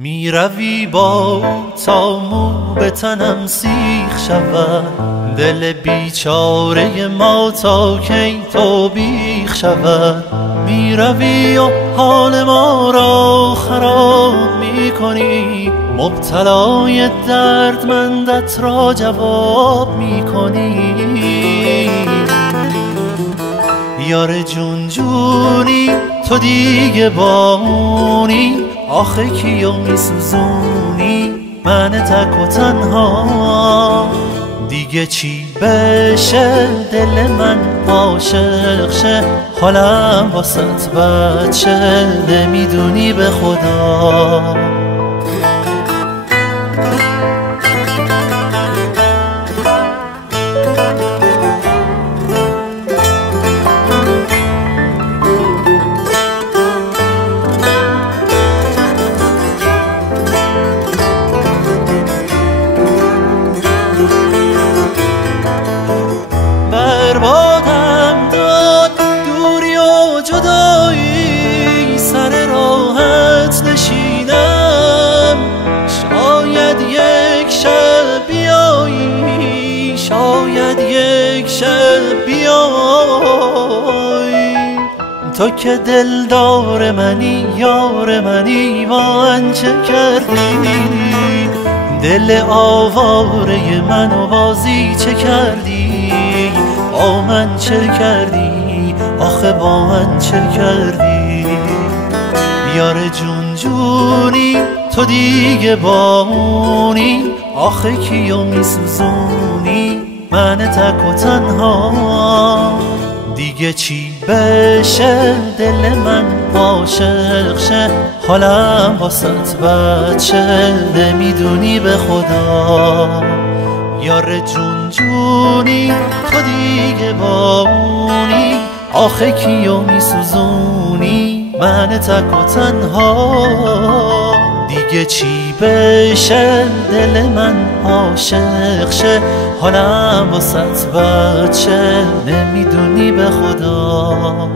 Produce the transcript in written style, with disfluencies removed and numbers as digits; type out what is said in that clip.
می روی با تا مو به تنم سیخ شود، دل بیچاره ما تا کی تو بیخ شود. می روی و حال ما را خراب می کنی، مبتلای دردمندت را جواب می کنی. یار جون جونی تو دیگه بامونی، آخه کیو میسوزونی من تک و تنها. دیگه چی بشه دل من عاشق شه، حالم واسط بد شه نمیدونی به خدا. بربادم داد دوری و جدایی، سر راحت نشینم شاید یک شب بیایی، شاید یک شب بیایی. تو که دلدار منی یار منی، من چه کردی؟ دل آواره منو بازی چه کردی؟ با من چه کردی؟ آخه با من چه کردی؟ یار جون جونی تو دیگه بامونی، آخه کیو میسوزونی من تک و تنها. دیگه چی بشه دل من عاشق شه، حالم واسط بد شه نمیدونی به خدا. یار جون جونی تو دیگه بامونی، آخه کیو میسوزونی من تک و تنها. دیگه چی بشه دل من عاشق شه، حالم واسط بد شه نمیدونی به خدا.